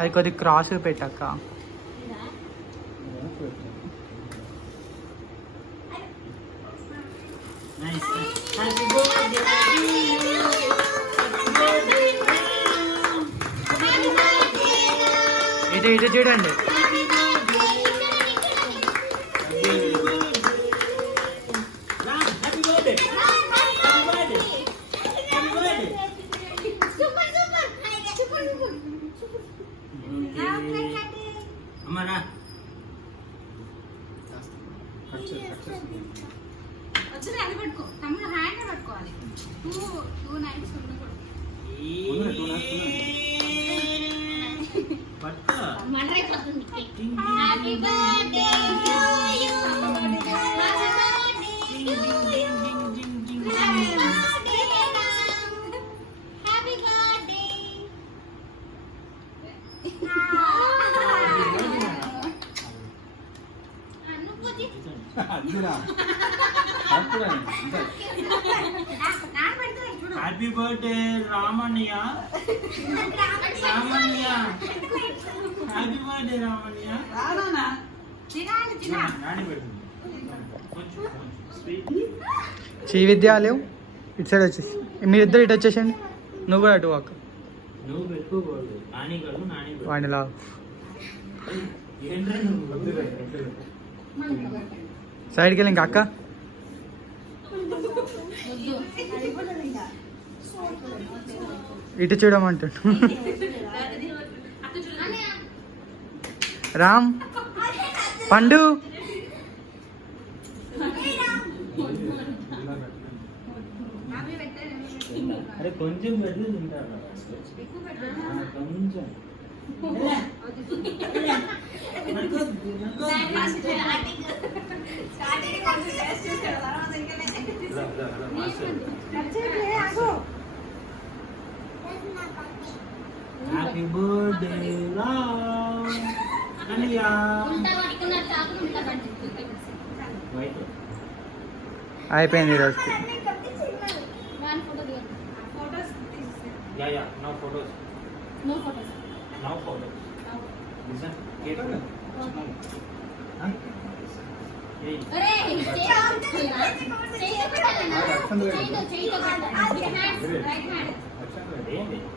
అది కొద్ది క్రాస్ పెట్టక్క. ఇటు ఇటు చూడండి. Happy birthday Ramanya. Ramanya happy birthday Ramanya. Sri Vidyalayam ఇటు సైడ్ వచ్చేసి మీరిద్దరు ఇటు వచ్చేసండి. నువ్వు కూడా అటు వాక్. నువ్వు పెట్టుకోకూడదు. నాని కాదు నాని వాడిలా సైడ్కి వెళ్ళి ఇంకా అక్క ఇటు చూడమంటాడు. రామ్ పండు అరే కొంచెం పెట్టి తింటారు కొంచెం. హ్యాపీ బర్త్డే అయిపోయింది ఈరోజు. No photos. No photos. No photos. Listen, careful. Hey. Right hand.